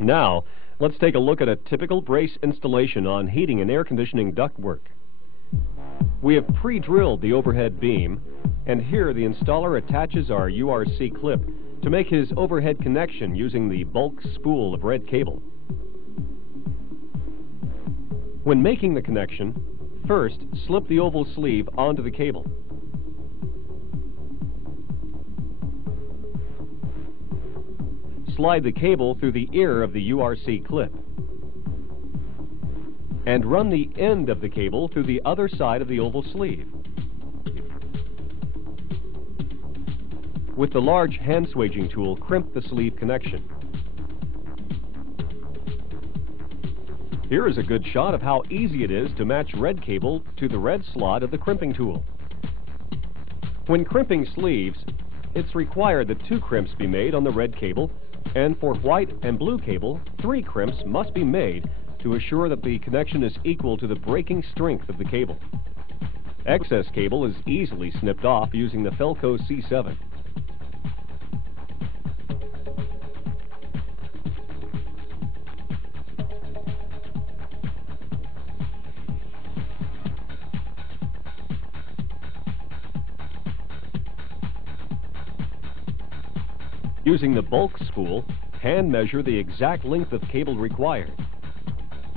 Now, let's take a look at a typical brace installation on heating and air conditioning ductwork. We have pre-drilled the overhead beam, and here the installer attaches our URC clip to make his overhead connection using the bulk spool of red cable. When making the connection, first slip the oval sleeve onto the cable. Slide the cable through the ear of the URC clip and run the end of the cable through the other side of the oval sleeve. With the large hand swaging tool, crimp the sleeve connection. Here is a good shot of how easy it is to match red cable to the red slot of the crimping tool. When crimping sleeves, it's required that 2 crimps be made on the red cable, and for white and blue cable, 3 crimps must be made to assure that the connection is equal to the breaking strength of the cable. Excess cable is easily snipped off using the Felco C7. Using the bulk spool, hand measure the exact length of cable required.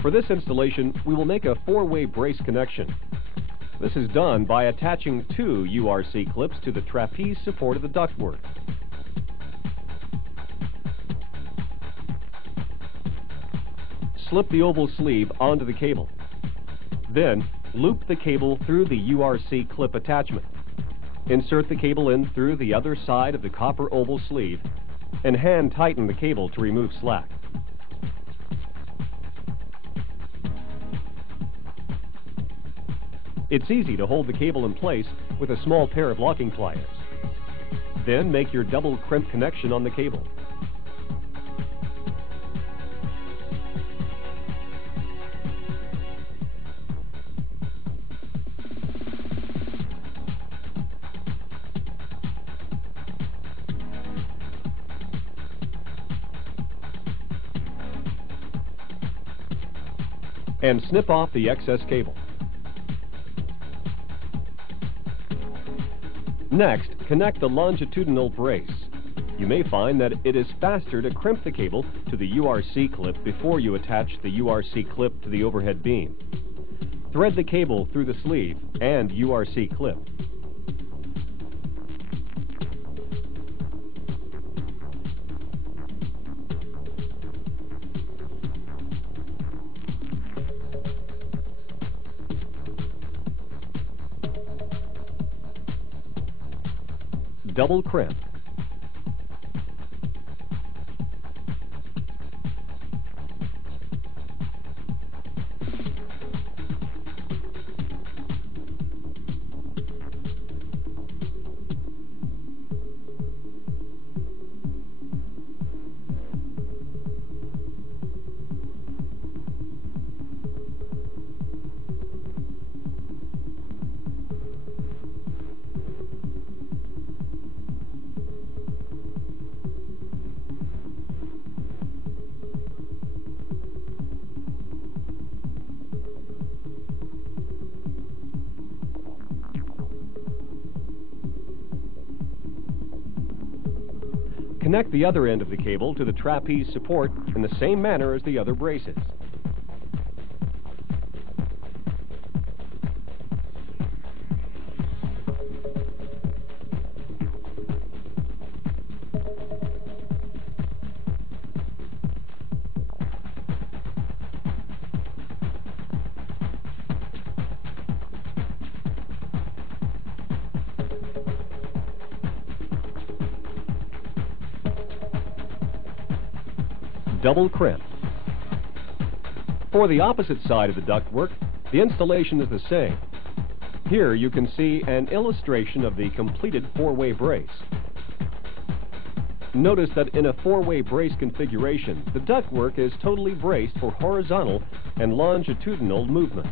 For this installation, we will make a 4-way brace connection. This is done by attaching 2 URC clips to the trapeze support of the ductwork. Slip the oval sleeve onto the cable. Then, loop the cable through the URC clip attachment. Insert the cable in through the other side of the copper oval sleeve and hand tighten the cable to remove slack. It's easy to hold the cable in place with a small pair of locking pliers. Then make your double crimp connection on the cable. And snip off the excess cable. Next, connect the longitudinal brace. You may find that it is faster to crimp the cable to the URC clip before you attach the URC clip to the overhead beam. Thread the cable through the sleeve and URC clip. Double crimp. Connect the other end of the cable to the trapeze support in the same manner as the other braces. Double crimp. For the opposite side of the ductwork, the installation is the same. Here you can see an illustration of the completed 4-way brace. Notice that in a 4-way brace configuration, the ductwork is totally braced for horizontal and longitudinal movement.